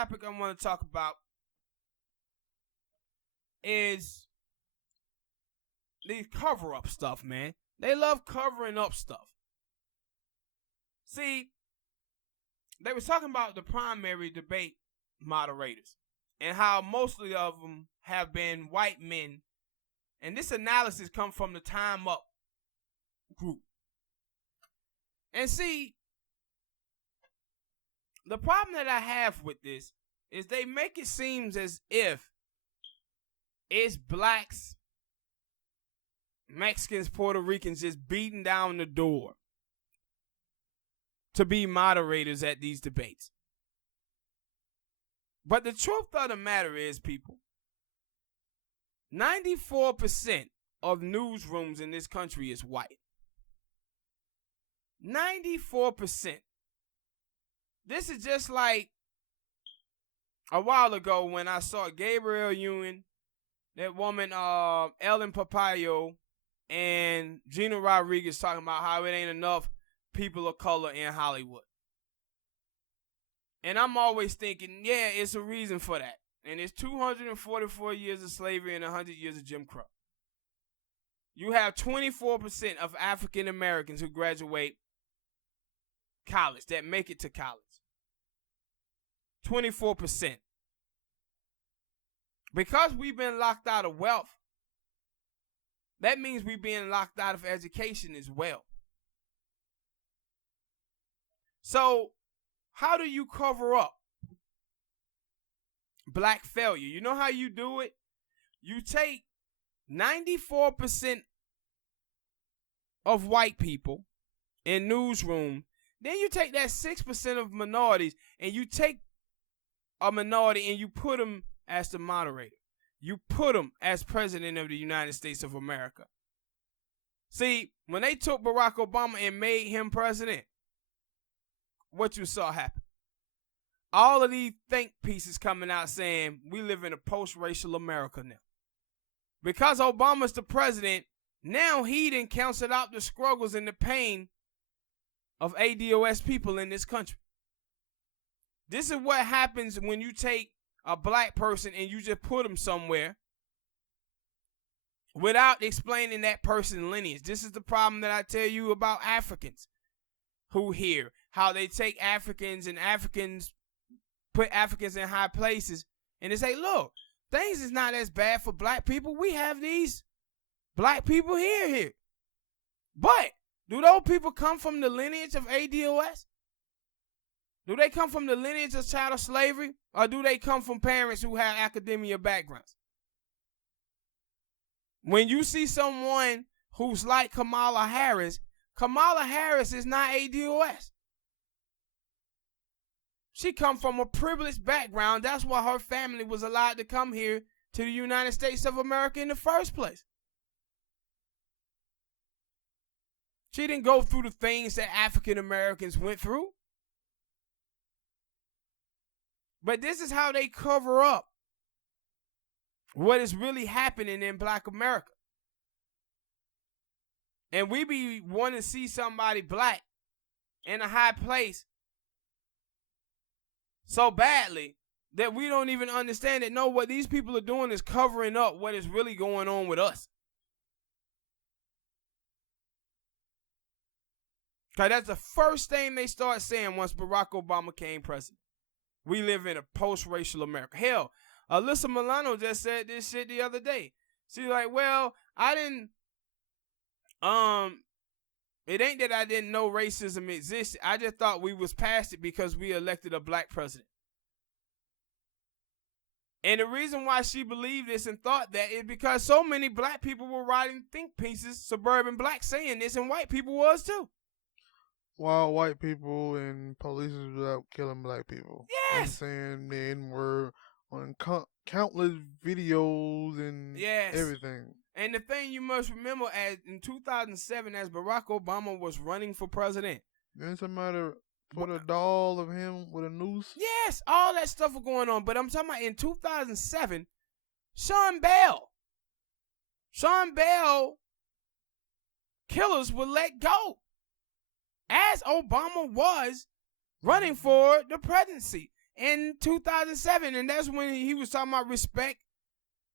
topic I want to talk about is these cover-up stuff, man. They love covering up stuff. See, they was talking about the primary debate moderators and how mostly of them have been white men. And this analysis comes from the Time Up group. And see, the problem that I have with this is they make it seem as if it's blacks, Mexicans, Puerto Ricans just beating down the door to be moderators at these debates. But the truth of the matter is, people, 94% of newsrooms in this country is white. 94%. This is just like a while ago when I saw Gabriel Union, that woman Ellen Papayo, and Gina Rodriguez talking about how it ain't enough people of color in Hollywood. And I'm always thinking, yeah, it's a reason for that. And it's 244 years of slavery and 100 years of Jim Crow. You have 24% of African Americans who graduate college, that make it to college. 24%. Because we've been locked out of wealth, that means we're being locked out of education as well. So, how do you cover up black failure? You know how you do it? You take 94% of white people in newsroom, then you take that 6% of minorities, and you take a minority and you put them as the moderator. You put him as president of the United States of America. See, when they took Barack Obama and made him president, what you saw happen? All of these think pieces coming out saying we live in a post-racial America now. Because Obama's the president, now he done counted out the struggles and the pain of ADOS people in this country. This is what happens when you take a black person and you just put them somewhere without explaining that person's lineage. This is the problem that I tell you about Africans who hear how they take Africans and Africans put Africans in high places and they say, look, things is not as bad for black people. We have these black people here. But do those people come from the lineage of ADOS? Do they come from the lineage of chattel slavery? Or do they come from parents who have academia backgrounds? When you see someone who's like Kamala Harris is not ADOS. She come from a privileged background. That's why her family was allowed to come here to the United States of America in the first place. She didn't go through the things that African Americans went through. But this is how they cover up what is really happening in black America. And we be wanting to see somebody black in a high place so badly that we don't even understand it. No, what these people are doing is covering up what is really going on with us. Because that's the first thing they start saying once Barack Obama came president. We live in a post-racial America. Hell, Alyssa Milano just said this shit the other day. She's like, well, it ain't that I didn't know racism existed. I just thought we was past it because we elected a black president. And the reason why she believed this and thought that is because so many black people were writing think pieces, suburban black, saying this, and white people was too. While white people and police was out killing black people. Yes. And saying the N-word on countless videos and everything. And the thing you must remember, as in 2007, as Barack Obama was running for president, then somebody put a doll of him with a noose. Yes, all that stuff was going on. But I'm talking about in 2007, Sean Bell killers were let go as Obama was running for the presidency. in 2007, and that's when he was talking about respect.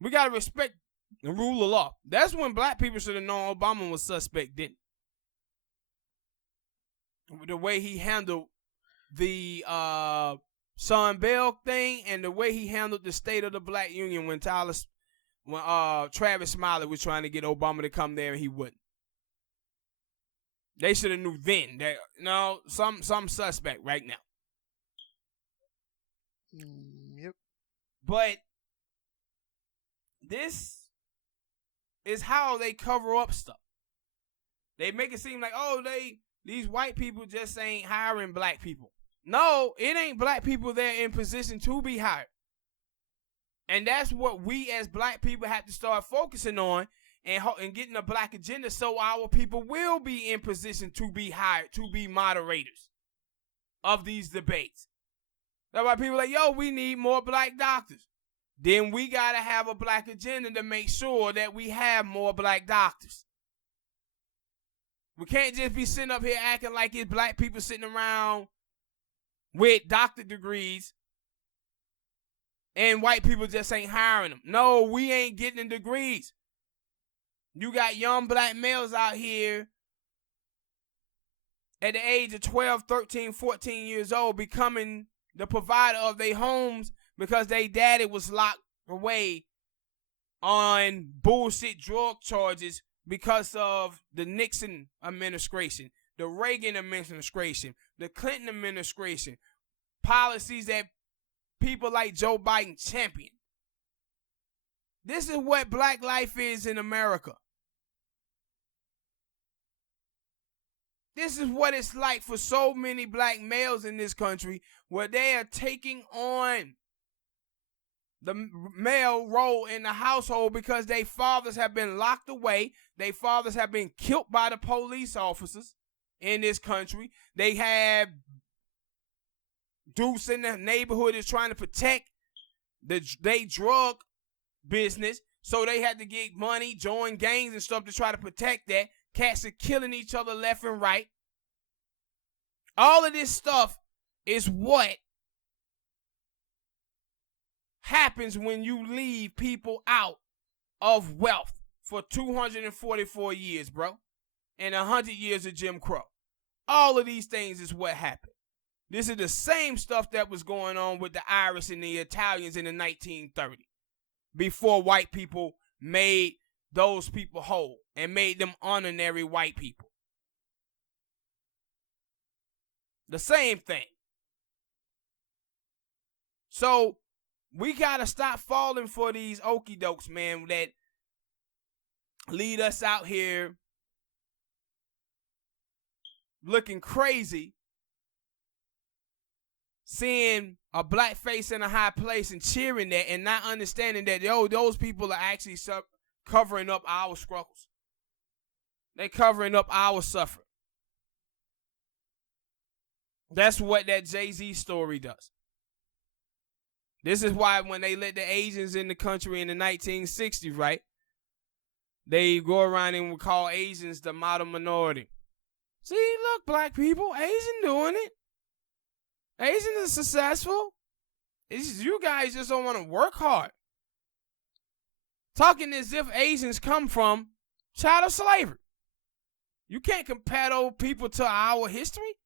We gotta respect the rule of law. That's when black people should have known Obama was suspect, didn't? The way he handled the Sean Bell thing and the way he handled the State of the Black Union when Travis Smiley was trying to get Obama to come there and he wouldn't. They should have knew then that no, some suspect right now. Yep. But this is how they cover up stuff. They make it seem like, oh, these white people just ain't hiring black people. No, it ain't black people there in position to be hired. And that's what we as black people have to start focusing on and getting a black agenda so our people will be in position to be hired, to be moderators of these debates. That's why people are like, yo, we need more black doctors. Then we got to have a black agenda to make sure that we have more black doctors. We can't just be sitting up here acting like it's black people sitting around with doctorate degrees and white people just ain't hiring them. No, we ain't getting the degrees. You got young black males out here at the age of 12, 13, 14 years old becoming the provider of their homes because their daddy was locked away on bullshit drug charges because of the Nixon administration, the Reagan administration, the Clinton administration, policies that people like Joe Biden champion. This is what black life is in America. This is what it's like for so many black males in this country where they are taking on the male role in the household because their fathers have been locked away. Their fathers have been killed by the police officers in this country. They have dudes in the neighborhood is trying to protect they drug business. So they had to get money, join gangs and stuff to try to protect that. Cats are killing each other left and right. All of this stuff is what happens when you leave people out of wealth for 244 years, bro, and 100 years of Jim Crow. All of these things is what happened. This is the same stuff that was going on with the Irish and the Italians in the 1930s before white people made those people whole and made them honorary white people. The same thing. So we got to stop falling for these okie dokes, man, that lead us out here looking crazy, seeing a black face in a high place and cheering that and not understanding that, yo, those people are actually covering up our struggles. They covering up our suffering. That's what that Jay-Z story does. This is why when they let the Asians in the country in the 1960s, right, they go around and would call Asians the model minority. See, look, black people, Asian doing it. Asians are successful. It's just, you guys just don't want to work hard. Talking as if Asians come from child slavery. You can't compare those people to our history.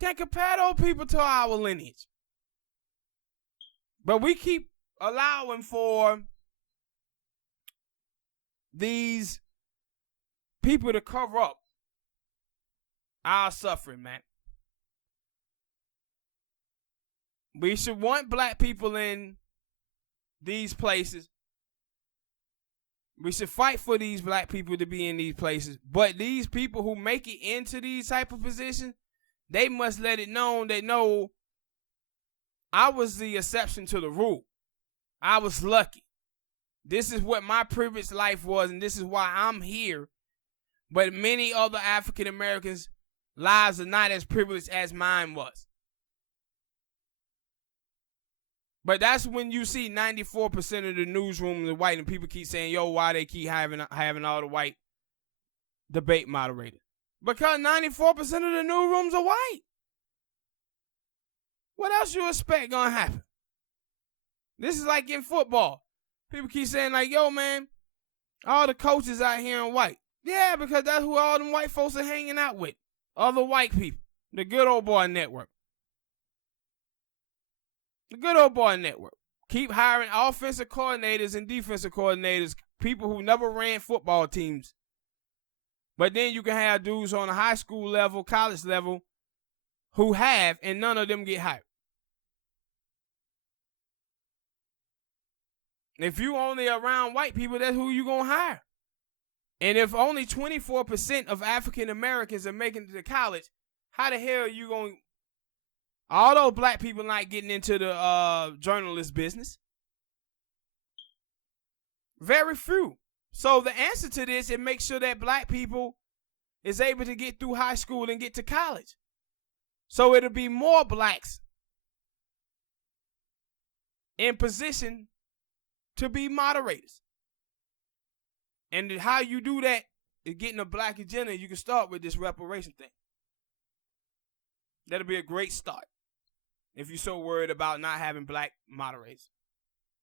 Can't compare those people to our lineage. But we keep allowing for these people to cover up our suffering, man. We should want black people in these places. We should fight for these black people to be in these places. But these people who make it into these type of positions, they must let it known that no, I was the exception to the rule. I was lucky. This is what my privileged life was, and this is why I'm here. But many other African Americans' lives are not as privileged as mine was. But that's when you see 94% of the newsrooms are white, and people keep saying, yo, why they keep having all the white debate moderators? Because 94% of the newsrooms are white. What else you expect gonna happen? This is like in football. People keep saying like, yo, man, all the coaches out here in white. Yeah, because that's who all them white folks are hanging out with. Other white people. The good old boy network. The good old boy network. Keep hiring offensive coordinators and defensive coordinators, people who never ran football teams. But then you can have dudes on a high school level, college level, who have, and none of them get hired. If you only around white people, that's who you gonna hire. And if only 24% of African Americans are making it to college, how the hell are you gonna? All those black people not getting into the journalist business. Very few. So the answer to this is make sure that black people is able to get through high school and get to college. So it'll be more blacks in position to be moderators. And how you do that is getting a black agenda. You can start with this reparation thing. That'll be a great start if you're so worried about not having black moderators.